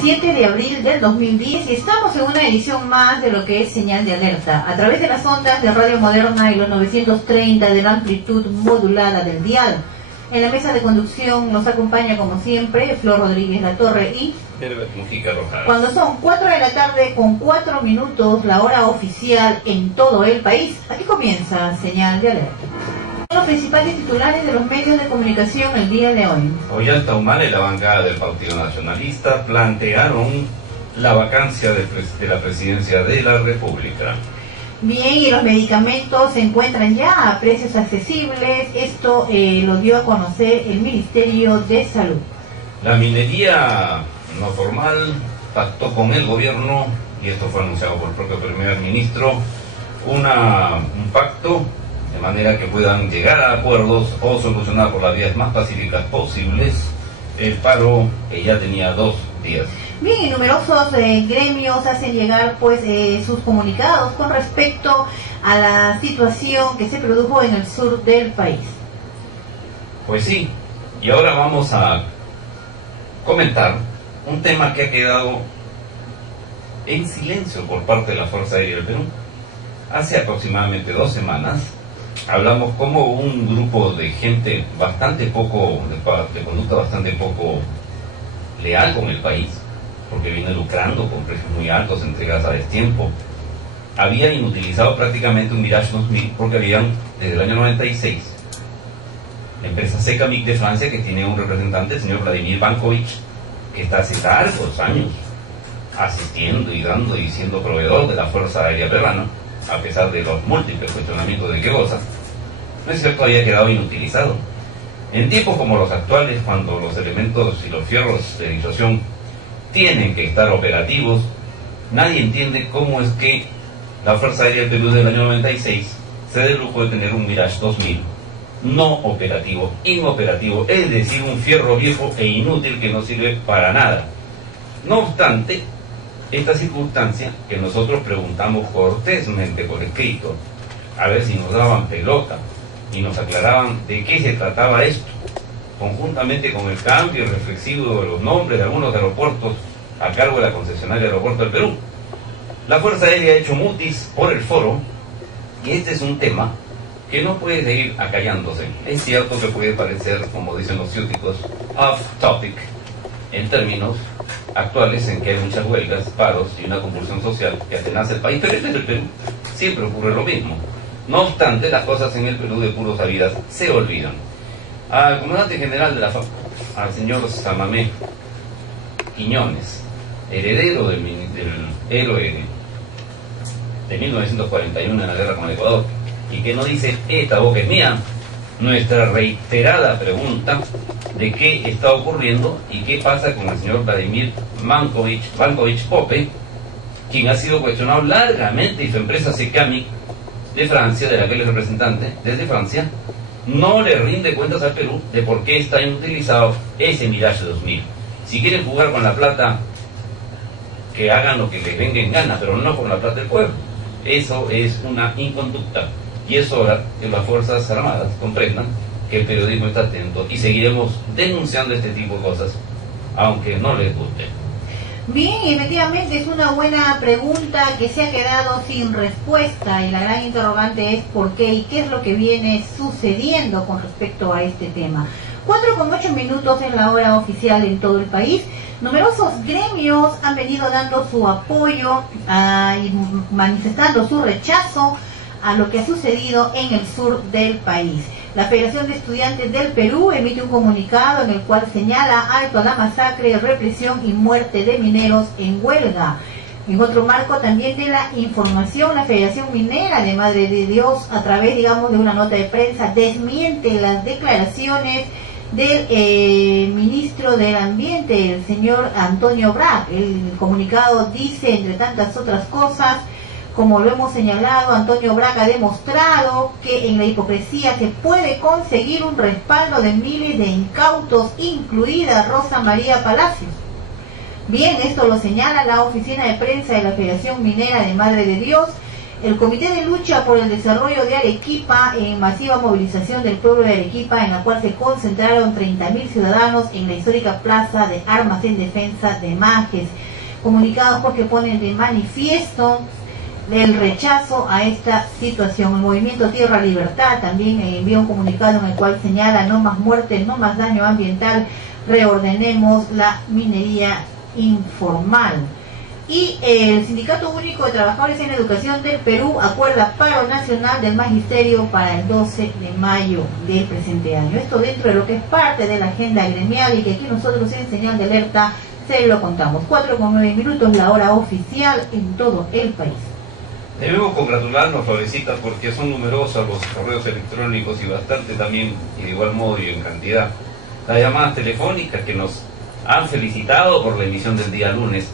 7 de abril del 2010 y estamos en una edición más de lo que es Señal de Alerta. A través de las ondas de Radio Moderna y los 930 de la amplitud modulada del dial. En la mesa de conducción nos acompaña como siempre Flor Rodríguez La Torre y Herbert Mujica Rojas. Cuando son 4 de la tarde con 4 minutos, la hora oficial en todo el país, aquí comienza Señal de Alerta. Los principales titulares de los medios de comunicación el día de hoy. Ollanta Humala y la bancada del Partido Nacionalista plantearon la vacancia de la presidencia de la República. Bien, y los medicamentos se encuentran ya a precios accesibles. Esto lo dio a conocer el Ministerio de Salud. La minería no formal pactó con el gobierno, y esto fue anunciado por el propio primer ministro, un pacto de manera que puedan llegar a acuerdos o solucionar por las vías más pacíficas posibles el paro que ya tenía 2 días. Bien, y numerosos gremios hacen llegar pues sus comunicados con respecto a la situación que se produjo en el sur del país. Pues sí, y ahora vamos a comentar un tema que ha quedado en silencio por parte de la Fuerza Aérea del Perú. Hace aproximadamente 2 semanas hablamos como un grupo de gente bastante poco, de conducta bastante poco leal con el país, porque viene lucrando con precios muy altos, entregas a destiempo, habían inutilizado prácticamente un Mirage 2000 porque habían, desde el año 96, la empresa Secamic de Francia, que tiene un representante, el señor Vladimir Vankovich, que está hace largos años asistiendo y dando y siendo proveedor de la Fuerza Aérea Peruana, a pesar de los múltiples cuestionamientos de que goza, no es cierto, había quedado inutilizado. En tiempos como los actuales, cuando los elementos y los fierros de disuasión tienen que estar operativos, nadie entiende cómo es que la Fuerza Aérea del Perú del año 96 se da el lujo de tener un Mirage 2000 no operativo, inoperativo, es decir, un fierro viejo e inútil que no sirve para nada. No obstante, esta circunstancia que nosotros preguntamos cortésmente por escrito, a ver si nos daban pelota y nos aclaraban de qué se trataba esto, conjuntamente con el cambio reflexivo de los nombres de algunos aeropuertos a cargo de la concesionaria de Aeropuerto del Perú. La Fuerza Aérea ha hecho mutis por el foro, y este es un tema que no puede seguir acallándose. Es cierto que puede parecer, como dicen los ciúticos, off topic, en términos actuales en que hay muchas huelgas, paros y una convulsión social que atenaza el país, pero este es el Perú, siempre ocurre lo mismo. No obstante, las cosas en el Perú de puro sabidas se olvidan. Al comandante general de la FAP, al señor Samamé Quiñones, heredero del héroe de 1941 en la guerra con el Ecuador, y que no dice esta boca es mía, nuestra reiterada pregunta de qué está ocurriendo y qué pasa con el señor Vladimir Vankovich Pope, quien ha sido cuestionado largamente, y su empresa Secamic de Francia, de la que él es representante desde Francia, no le rinde cuentas al Perú de por qué está inutilizado ese Mirage 2000. Si quieren jugar con la plata, que hagan lo que les venga en gana, pero no con la plata del pueblo. Eso es una inconducta, y es hora que las Fuerzas Armadas comprendan que el periodismo está atento, y seguiremos denunciando este tipo de cosas, aunque no les guste. Bien, efectivamente es una buena pregunta que se ha quedado sin respuesta, y la gran interrogante es por qué y qué es lo que viene sucediendo con respecto a este tema. 4:08 minutos en la hora oficial en todo el país. Numerosos gremios han venido dando su apoyo y manifestando su rechazo a lo que ha sucedido en el sur del país. La Federación de Estudiantes del Perú emite un comunicado en el cual señala alto a la masacre, represión y muerte de mineros en huelga. En otro marco también de la información, la Federación Minera de Madre de Dios, a través, digamos, de una nota de prensa, desmiente las declaraciones del ministro del Ambiente, el señor Antonio Brac. El comunicado dice, entre tantas otras cosas, como lo hemos señalado, Antonio Brac ha demostrado que en la hipocresía se puede conseguir un respaldo de miles de incautos, incluida Rosa María Palacios. Bien, esto lo señala la oficina de prensa de la Federación Minera de Madre de Dios, El Comité de Lucha por el Desarrollo de Arequipa, en masiva movilización del pueblo de Arequipa, en la cual se concentraron 30.000 ciudadanos en la histórica plaza de armas en defensa de Majes. Comunicados porque ponen de manifiesto el rechazo a esta situación. El movimiento Tierra Libertad también envió un comunicado en el cual señala: no más muertes, no más daño ambiental, reordenemos la minería informal. Y el Sindicato Único de Trabajadores en Educación del Perú acuerda paro nacional del magisterio para el 12 de mayo del presente año. Esto dentro de lo que es parte de la agenda gremial y que aquí nosotros en Señal de Alerta se lo contamos. 4:09, la hora oficial en todo el país. Debemos congratularnos, Florecita, porque son numerosos los correos electrónicos y bastante también, y de igual modo y en cantidad, las llamadas telefónicas que nos han felicitado por la emisión del día lunes,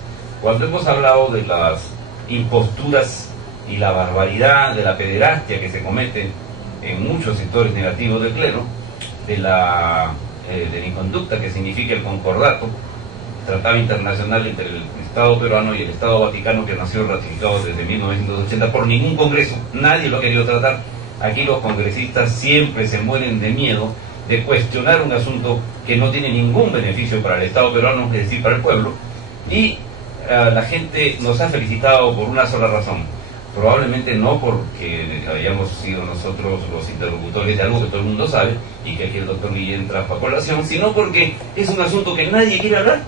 cuando hemos hablado de las imposturas y la barbaridad, de la pederastia que se comete en muchos sectores negativos del clero, de la inconducta que significa el concordato, tratado internacional entre el Estado peruano y el Estado Vaticano, que no ha sido ratificado desde 1980 por ningún congreso. Nadie lo ha querido tratar. Aquí los congresistas siempre se mueren de miedo de cuestionar un asunto que no tiene ningún beneficio para el Estado peruano, es decir, para el pueblo. Y la gente nos ha felicitado por una sola razón. Probablemente no porque hayamos sido nosotros los interlocutores de algo que todo el mundo sabe y que aquí el doctor Guillén trajo a colación, sino porque es un asunto que nadie quiere hablar.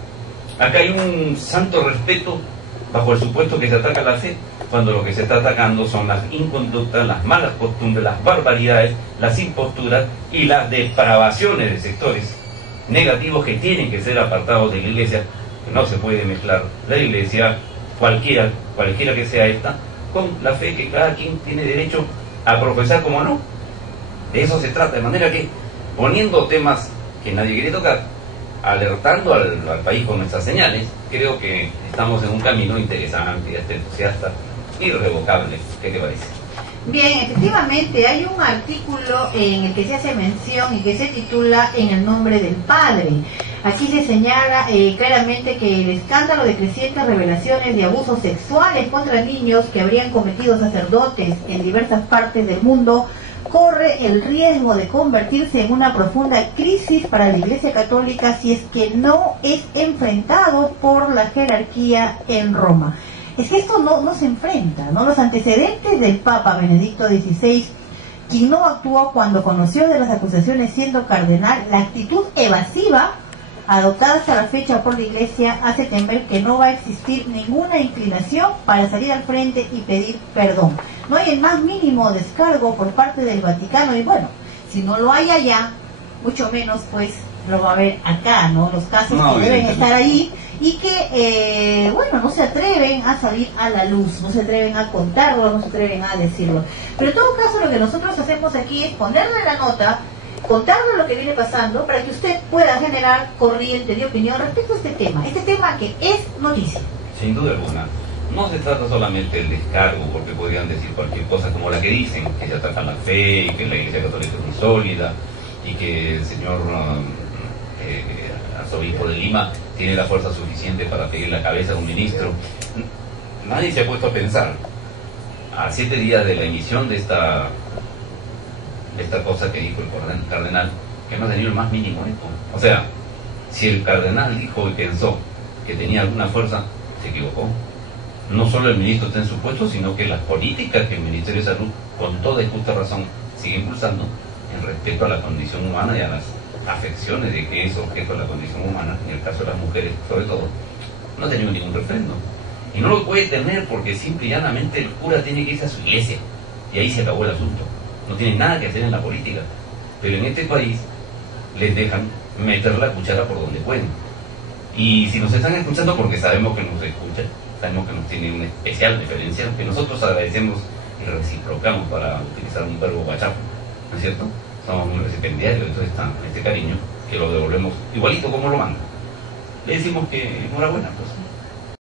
Acá hay un santo respeto bajo el supuesto que se ataca la fe, cuando lo que se está atacando son las inconductas, las malas costumbres, las barbaridades, las imposturas y las depravaciones de sectores negativos que tienen que ser apartados de la iglesia. No se puede mezclar la iglesia, cualquiera que sea esta, con la fe que cada quien tiene derecho a profesar, como no. De eso se trata, de manera que, poniendo temas que nadie quiere tocar, alertando al país con nuestras señales, creo que estamos en un camino interesante y hasta entusiasta, irrevocable. ¿Qué te parece? Bien, efectivamente hay un artículo en el que se hace mención y que se titula En el nombre del Padre. Aquí se señala claramente que el escándalo de crecientes revelaciones de abusos sexuales contra niños que habrían cometido sacerdotes en diversas partes del mundo corre el riesgo de convertirse en una profunda crisis para la Iglesia Católica si es que no es enfrentado por la jerarquía en Roma. Es que esto no se enfrenta, ¿no? Los antecedentes del Papa Benedicto XVI, quien no actuó cuando conoció de las acusaciones siendo cardenal, la actitud evasiva adoptada hasta la fecha por la Iglesia hace temer que no va a existir ninguna inclinación para salir al frente y pedir perdón. No hay el más mínimo descargo por parte del Vaticano y bueno, si no lo hay allá, mucho menos pues lo va a haber acá, ¿no? Los casos que deben estar ahí y que, bueno, no se atreven a salir a la luz, no se atreven a contarlo, no se atreven a decirlo. Pero en todo caso lo que nosotros hacemos aquí es ponerle la nota, contarle lo que viene pasando para que usted pueda generar corriente de opinión respecto a este tema que es noticia. Sin duda alguna. No se trata solamente del descargo, porque podrían decir cualquier cosa como la que dicen, que se ataca la fe, y que la Iglesia Católica es muy sólida, y que el señor arzobispo de Lima tiene la fuerza suficiente para pedir la cabeza de un ministro. Nadie se ha puesto a pensar, a 7 días de la emisión de esta cosa que dijo el cardenal, que no tenía el más mínimo eco. O sea, si el cardenal dijo y pensó que tenía alguna fuerza, se equivocó. No solo el ministro está en su puesto, sino que las políticas que el Ministerio de Salud, con toda y justa razón, sigue impulsando en respecto a la condición humana y a las afecciones de que es objeto de la condición humana, en el caso de las mujeres sobre todo, no ha tenido ningún refrendo. Y no lo puede tener porque simple y llanamente el cura tiene que irse a su iglesia y ahí se acabó el asunto. No tiene nada que hacer en la política. Pero en este país les dejan meter la cuchara por donde pueden. Y si nos están escuchando, porque sabemos que nos escuchan, sabemos que nos tienen una especial deferencia, que nosotros agradecemos y reciprocamos, para utilizar un verbo guachapo, ¿no es cierto? Somos muy recipendiarios de todo este cariño, que lo devolvemos igualito como lo mandan. Le decimos que enhorabuena, pues.